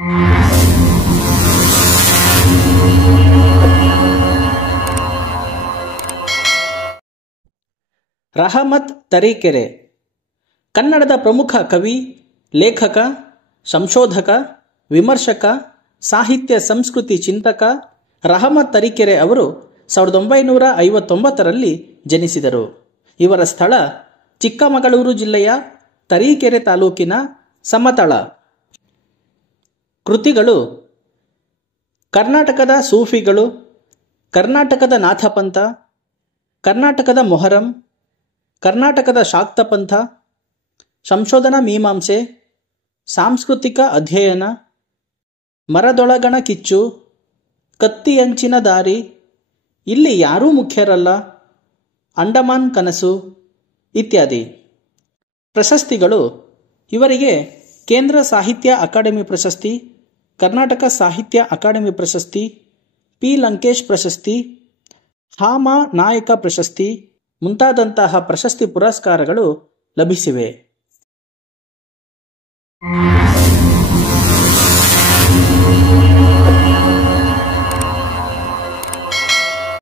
ರಹಮತ್ ತರೀಕೆರೆ ಕನ್ನಡದ ಪ್ರಮುಖ ಕವಿ, ಲೇಖಕ, ಸಂಶೋಧಕ, ವಿಮರ್ಶಕ, ಸಾಹಿತ್ಯ ಸಂಸ್ಕೃತಿ ಚಿಂತಕ ರಹಮತ್ ತರೀಕೆರೆ ಅವರು 1959ರಲ್ಲಿ ಜನಿಸಿದರು. ಇವರ ಸ್ಥಳ ಚಿಕ್ಕಮಗಳೂರು ಜಿಲ್ಲೆಯ ತರೀಕೆರೆ ತಾಲೂಕಿನ ಸಮತಳ. ಕೃತಿಗಳು: ಕರ್ನಾಟಕದ ಸೂಫಿಗಳು, ಕರ್ನಾಟಕದ ನಾಥಪಂಥ, ಕರ್ನಾಟಕದ ಮೊಹರಂ, ಕರ್ನಾಟಕದ ಶಾಕ್ತಪಂಥ, ಸಂಶೋಧನಾ ಮೀಮಾಂಸೆ, ಸಾಂಸ್ಕೃತಿಕ ಅಧ್ಯಯನ, ಮರದೊಳಗಣ ಕಿಚ್ಚು, ಕತ್ತಿಯಂಚಿನ ದಾರಿ, ಇಲ್ಲಿ ಯಾರೂ ಮುಖ್ಯರಲ್ಲ, ಅಂಡಮಾನ್ ಕನಸು ಇತ್ಯಾದಿ. ಪ್ರಶಸ್ತಿಗಳು: ಇವರಿಗೆ ಕೇಂದ್ರ ಸಾಹಿತ್ಯ ಅಕಾಡೆಮಿ ಪ್ರಶಸ್ತಿ, ಕರ್ನಾಟಕ ಸಾಹಿತ್ಯ ಅಕಾಡೆಮಿ ಪ್ರಶಸ್ತಿ, ಪಿ ಲಂಕೇಶ್ ಪ್ರಶಸ್ತಿ, ಹಾಮ ನಾಯಕ ಪ್ರಶಸ್ತಿ ಮುಂತಾದಂತಹ ಪ್ರಶಸ್ತಿ ಪುರಸ್ಕಾರಗಳು ಲಭಿಸಿವೆ.